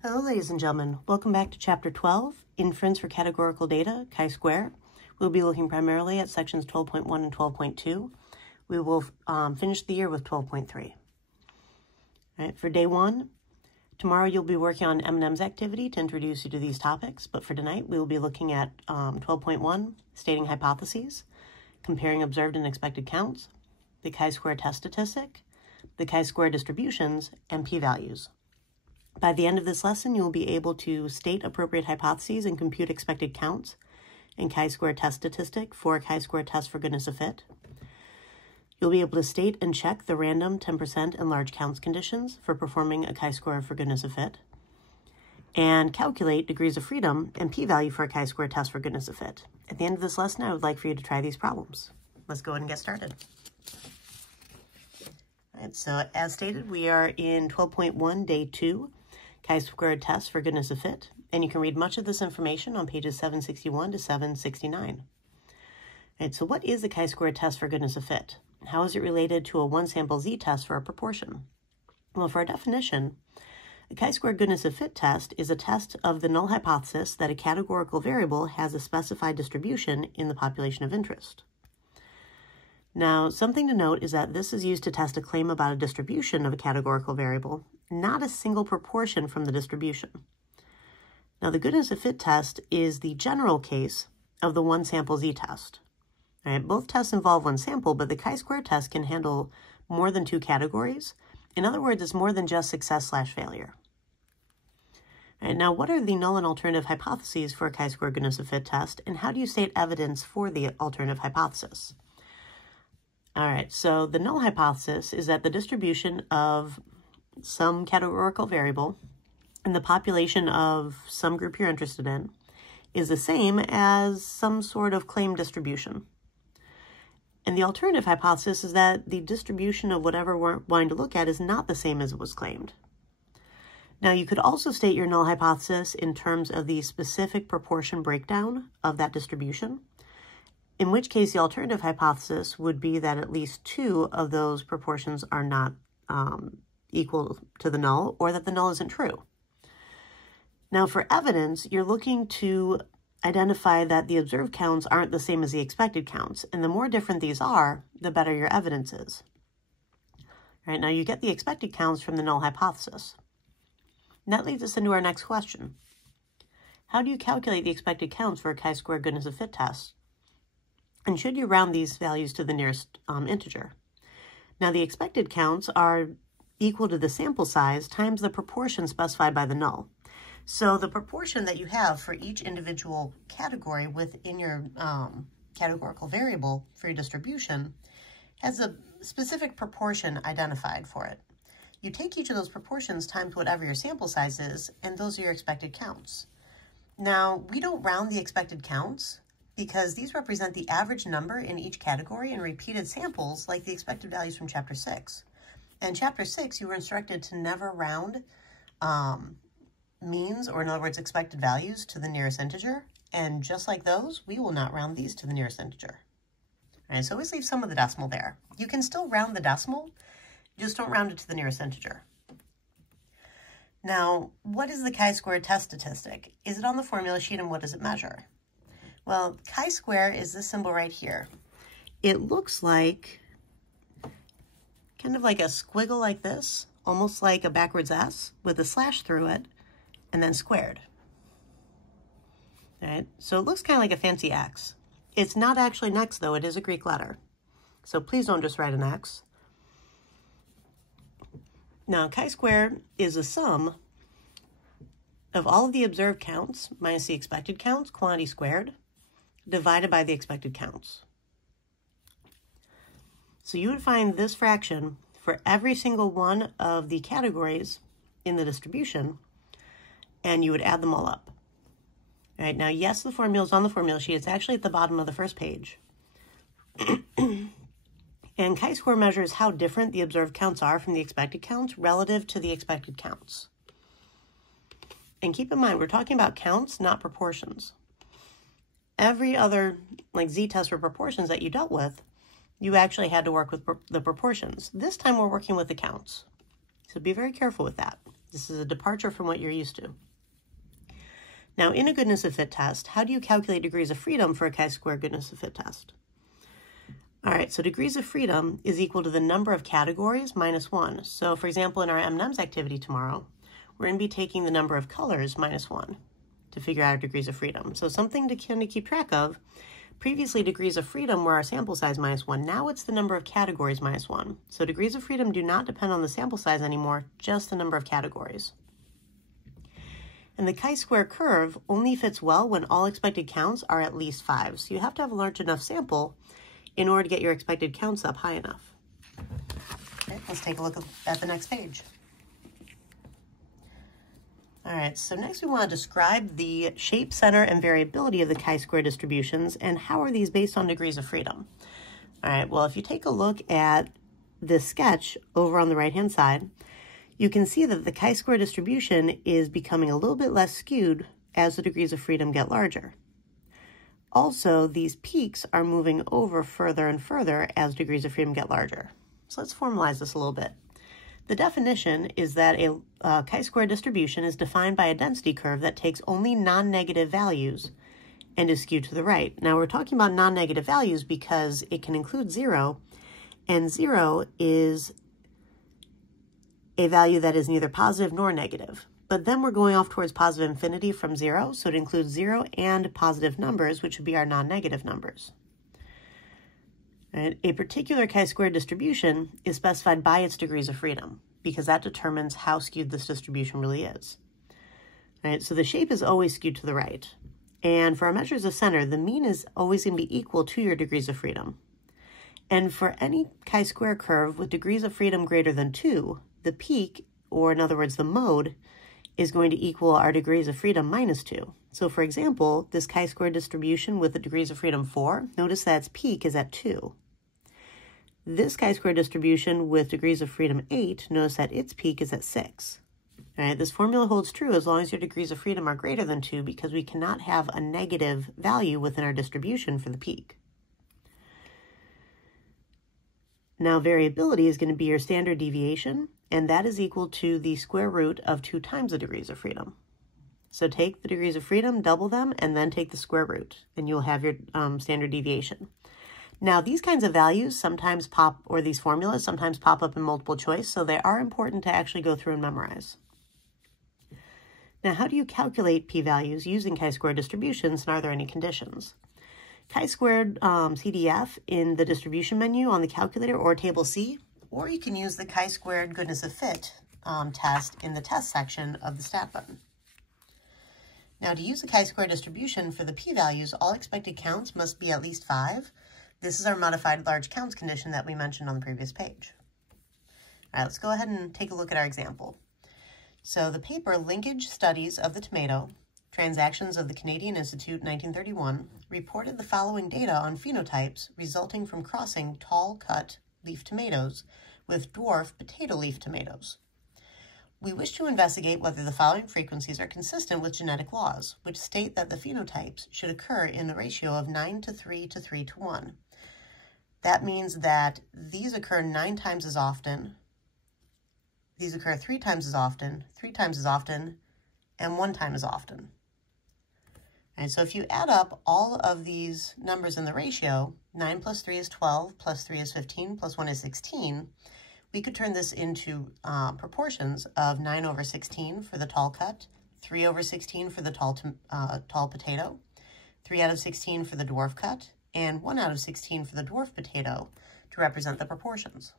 Hello, ladies and gentlemen. Welcome back to Chapter 12, Inference for Categorical Data, chi-square. We'll be looking primarily at sections 12.1 and 12.2. We will finish the year with 12.3. All right, for day one, tomorrow you'll be working on M&M's activity to introduce you to these topics, but for tonight we will be looking at 12.1, stating hypotheses, comparing observed and expected counts, the chi-square test statistic, the chi-square distributions, and p-values. By the end of this lesson, you will be able to state appropriate hypotheses and compute expected counts and chi-square test statistic for a chi-square test for goodness of fit. You'll be able to state and check the random 10% and large counts conditions for performing a chi-square for goodness of fit, and calculate degrees of freedom and p-value for a chi-square test for goodness of fit. At the end of this lesson, I would like for you to try these problems. Let's go ahead and get started. All right, so as stated, we are in 12.1, day 2. Chi-square test for goodness of fit, and you can read much of this information on pages 761 to 769. Right, so what is the chi-square test for goodness of fit? How is it related to a one-sample z-test for a proportion? Well, for our definition, a chi-square goodness of fit test is a test of the null hypothesis that a categorical variable has a specified distribution in the population of interest. Now, something to note is that this is used to test a claim about a distribution of a categorical variable, not a single proportion from the distribution. Now, the goodness of fit test is the general case of the one-sample z-test. All right, both tests involve one sample, but the chi-square test can handle more than two categories. In other words, it's more than just success/failure. All right, now, what are the null and alternative hypotheses for a chi-square goodness of fit test, and how do you state evidence for the alternative hypothesis? All right, so the null hypothesis is that the distribution of some categorical variable in the population of some group you're interested in is the same as some sort of claimed distribution. And the alternative hypothesis is that the distribution of whatever we're wanting to look at is not the same as it was claimed. Now, you could also state your null hypothesis in terms of the specific proportion breakdown of that distribution, in which case the alternative hypothesis would be that at least two of those proportions are not equal to the null, or that the null isn't true. Now, for evidence, you're looking to identify that the observed counts aren't the same as the expected counts, and the more different these are, the better your evidence is. All right, now you get the expected counts from the null hypothesis. And that leads us into our next question. How do you calculate the expected counts for a chi-square goodness of fit test? And should you round these values to the nearest integer? Now, the expected counts are equal to the sample size times the proportion specified by the null. So the proportion that you have for each individual category within your categorical variable for your distribution has a specific proportion identified for it. You take each of those proportions times whatever your sample size is, and those are your expected counts. Now, we don't round the expected counts because these represent the average number in each category in repeated samples like the expected values from Chapter 6. In Chapter 6, you were instructed to never round means, or in other words, expected values to the nearest integer. And just like those, we will not round these to the nearest integer. All right, so always leave some of the decimal there. You can still round the decimal, just don't round it to the nearest integer. Now, what is the chi-square test statistic? Is it on the formula sheet, and what does it measure? Well, chi-square is this symbol right here. It looks like kind of like a squiggle like this, almost like a backwards S with a slash through it, and then squared. All right, so it looks kind of like a fancy X. It's not actually an X, though. It is a Greek letter. So please don't just write an X. Now, chi-square is a sum of all of the observed counts minus the expected counts, quantity squared, divided by the expected counts. So you would find this fraction for every single one of the categories in the distribution, and you would add them all up. All right, now, yes, the formula is on the formula sheet. It's actually at the bottom of the first page. And chi-square measures how different the observed counts are from the expected counts relative to the expected counts. And keep in mind, we're talking about counts, not proportions. Every other z-test for proportions that you dealt with, you actually had to work with the proportions. This time we're working with the counts. So be very careful with that. This is a departure from what you're used to. Now, in a goodness of fit test, how do you calculate degrees of freedom for a chi-square goodness of fit test? All right, so degrees of freedom is equal to the number of categories minus 1. So, for example, in our M&Ms activity tomorrow, we're going to be taking the number of colors minus 1 to figure out our degrees of freedom. So something to kind of keep track of. Previously, degrees of freedom were our sample size minus 1. Now it's the number of categories minus 1. So degrees of freedom do not depend on the sample size anymore, just the number of categories. And the chi-square curve only fits well when all expected counts are at least 5. So you have to have a large enough sample in order to get your expected counts up high enough. Okay, let's take a look at the next page. All right, so next we want to describe the shape, center, and variability of the chi-square distributions, and how are these based on degrees of freedom? All right, well, if you take a look at this sketch over on the right-hand side, you can see that the chi-square distribution is becoming a little bit less skewed as the degrees of freedom get larger. Also, these peaks are moving over further and further as degrees of freedom get larger. So let's formalize this a little bit. The definition is that a chi-square distribution is defined by a density curve that takes only non-negative values and is skewed to the right. Now, we're talking about non-negative values because it can include 0, and 0 is a value that is neither positive nor negative. But then we're going off towards positive infinity from 0, so it includes 0 and positive numbers, which would be our non-negative numbers. Right? A particular chi-square distribution is specified by its degrees of freedom, because that determines how skewed this distribution really is. Right? So the shape is always skewed to the right. And for our measures of center, the mean is always going to be equal to your degrees of freedom. And for any chi-square curve with degrees of freedom greater than 2, the peak, or in other words, the mode, is going to equal our degrees of freedom minus 2. So for example, this chi-square distribution with the degrees of freedom 4, notice that its peak is at 2. This chi-square distribution with degrees of freedom 8, notice that its peak is at 6. All right, this formula holds true as long as your degrees of freedom are greater than 2, because we cannot have a negative value within our distribution for the peak. Now, variability is going to be your standard deviation, and that is equal to the square root of 2 times the degrees of freedom. So take the degrees of freedom, double them, and then take the square root, and you'll have your standard deviation. Now, these kinds of values sometimes pop, or these formulas sometimes pop up in multiple choice, so they are important to actually go through and memorize. Now, how do you calculate p-values using chi-square distributions, and are there any conditions? Chi-squared CDF in the distribution menu on the calculator or table C, or you can use the chi-squared goodness of fit test in the test section of the stat button. Now, to use the chi-square distribution for the p-values, all expected counts must be at least 5. This is our modified large counts condition that we mentioned on the previous page. All right, let's go ahead and take a look at our example. So the paper Linkage Studies of the Tomato, Transactions of the Canadian Institute, 1931, reported the following data on phenotypes resulting from crossing tall-cut leaf tomatoes with dwarf potato leaf tomatoes. We wish to investigate whether the following frequencies are consistent with genetic laws, which state that the phenotypes should occur in a ratio of 9 to 3 to 3 to 1. That means that these occur 9 times as often, these occur 3 times as often, 3 times as often, and 1 time as often. And so if you add up all of these numbers in the ratio, 9 plus 3 is 12, plus 3 is 15, plus 1 is 16, we could turn this into proportions of 9 over 16 for the tall cut, 3 over 16 for the tall potato, 3 out of 16 for the dwarf cut, and 1 out of 16 for the dwarf potato to represent the proportions.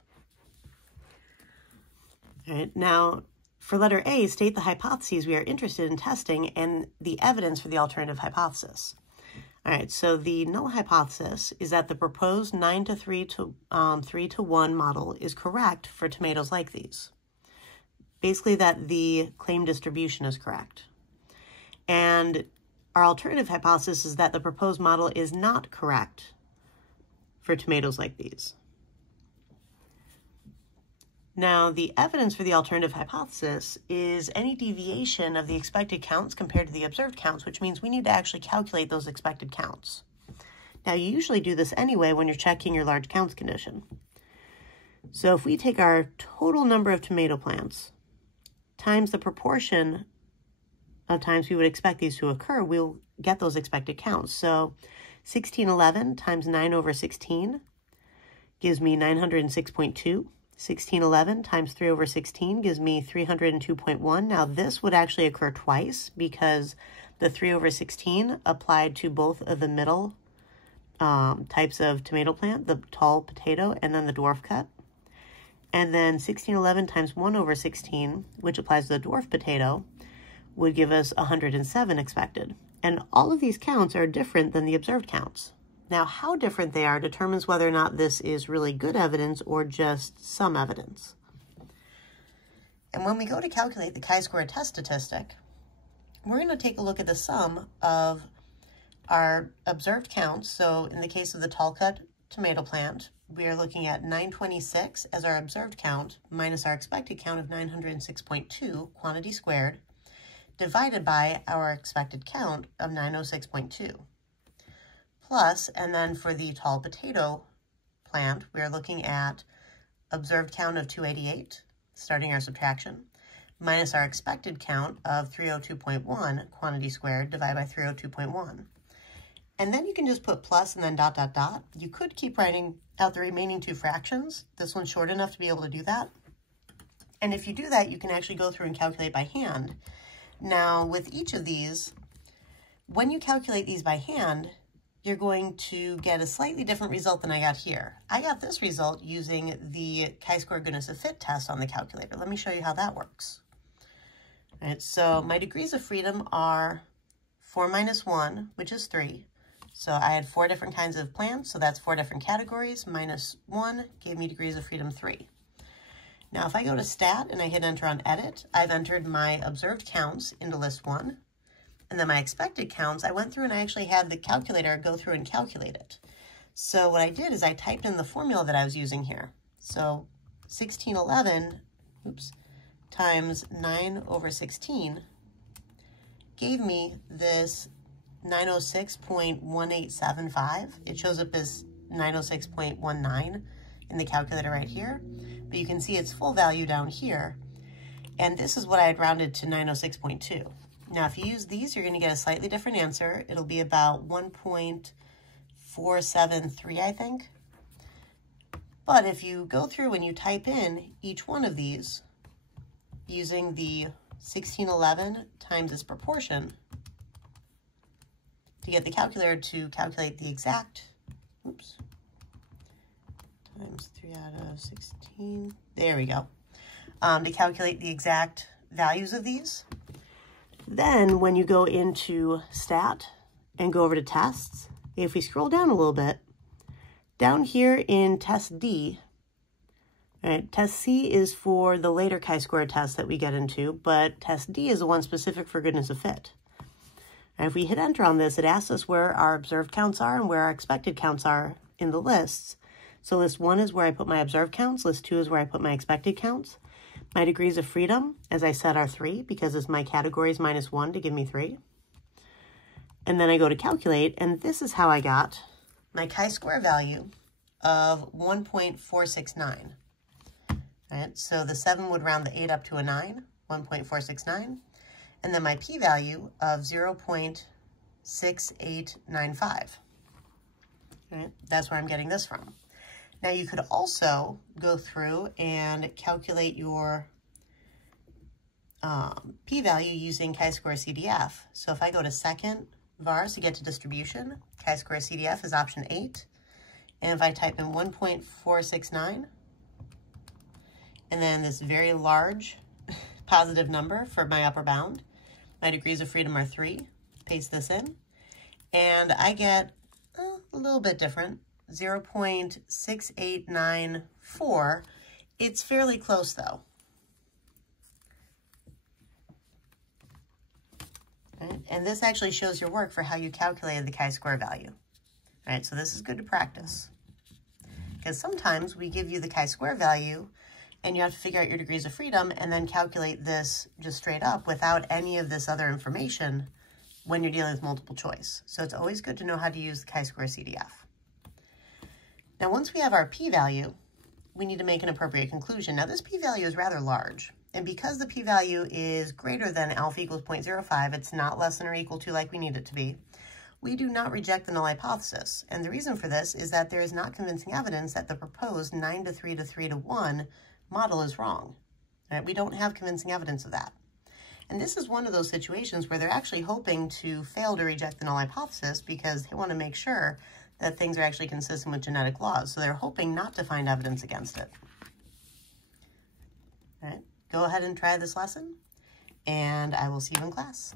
All right, now, for letter A, state the hypotheses we are interested in testing and the evidence for the alternative hypothesis. All right, so the null hypothesis is that the proposed 9 to 3 to 1 model is correct for tomatoes like these. Basically, that the claimed distribution is correct. And our alternative hypothesis is that the proposed model is not correct for tomatoes like these. Now, the evidence for the alternative hypothesis is any deviation of the expected counts compared to the observed counts, which means we need to actually calculate those expected counts. Now, you usually do this anyway when you're checking your large counts condition. So if we take our total number of tomato plants times the proportion of times we would expect these to occur, we'll get those expected counts. So 1611 times 9 over 16 gives me 906.2. 1611 times 3 over 16 gives me 302.1. Now this would actually occur twice because the 3 over 16 applied to both of the middle types of tomato plant, the tall potato and then the dwarf cut. And then 1611 times 1 over 16, which applies to the dwarf potato, would give us 107 expected. And all of these counts are different than the observed counts. Now, how different they are determines whether or not this is really good evidence or just some evidence. And when we go to calculate the chi-square test statistic, we're going to take a look at the sum of our observed counts. So in the case of the tall cut tomato plant, we are looking at 926 as our observed count minus our expected count of 906.2 quantity squared divided by our expected count of 906.2. Plus, and then for the tall potato plant, we are looking at observed count of 288, starting our subtraction, minus our expected count of 302.1 quantity squared divided by 302.1. And then you can just put plus and then dot, dot, dot. You could keep writing out the remaining two fractions. This one's short enough to be able to do that. And if you do that, you can actually go through and calculate by hand. Now, with each of these, when you calculate these by hand, you're going to get a slightly different result than I got here. I got this result using the chi-square goodness of fit test on the calculator. Let me show you how that works. All right, so my degrees of freedom are 4 minus 1, which is 3. So I had 4 different kinds of plants, so that's 4 different categories. Minus 1 gave me degrees of freedom 3. Now, if I go to stat and I hit enter on edit, I've entered my observed counts into list 1. And then my expected counts, I went through and I actually had the calculator go through and calculate it. So what I did is I typed in the formula that I was using here. So 1611, times 9 over 16 gave me this 906.1875. It shows up as 906.19 in the calculator right here, but you can see its full value down here. And this is what I had rounded to 906.2. Now, if you use these, you're going to get a slightly different answer. It'll be about 1.473, I think. But if you go through and you type in each one of these using the 1611 times its proportion to get the calculator to calculate the exact, times 3 out of 16, there we go, to calculate the exact values of these. Then when you go into stat and go over to tests, if we scroll down a little bit, down here in test D, right, test C is for the later chi-square test that we get into, but test D is the one specific for goodness of fit. And if we hit enter on this, it asks us where our observed counts are and where our expected counts are in the lists. So list 1 is where I put my observed counts, list 2 is where I put my expected counts. My degrees of freedom, as I said, are 3 because it's my categories minus 1 to give me 3. And then I go to calculate, and this is how I got my chi-square value of 1.469. Right? So the 7 would round the 8 up to a 9, 1.469. And then my p-value of 0.6895. Right? That's where I'm getting this from. Now, you could also go through and calculate your p-value using chi-square CDF. So if I go to second vars to get to distribution, chi-square CDF is option 8. And if I type in 1.469, and then this very large positive number for my upper bound, my degrees of freedom are 3, paste this in, and I get a little bit different, 0.6894. It's fairly close though. Right? And this actually shows your work for how you calculated the chi-square value. All right, so this is good to practice. Because sometimes we give you the chi-square value and you have to figure out your degrees of freedom and then calculate this just straight up without any of this other information when you're dealing with multiple choice. So it's always good to know how to use the chi-square CDF. Now, once we have our p-value, we need to make an appropriate conclusion. Now, this p-value is rather large. And because the p-value is greater than alpha equals 0.05, it's not less than or equal to like we need it to be, we do not reject the null hypothesis. And the reason for this is that there is not convincing evidence that the proposed 9 to 3 to 3 to 1 model is wrong. Right? We don't have convincing evidence of that. And this is one of those situations where they're actually hoping to fail to reject the null hypothesis because they want to make sure that things are actually consistent with genetic laws. So they're hoping not to find evidence against it. All right, go ahead and try this lesson, and I will see you in class.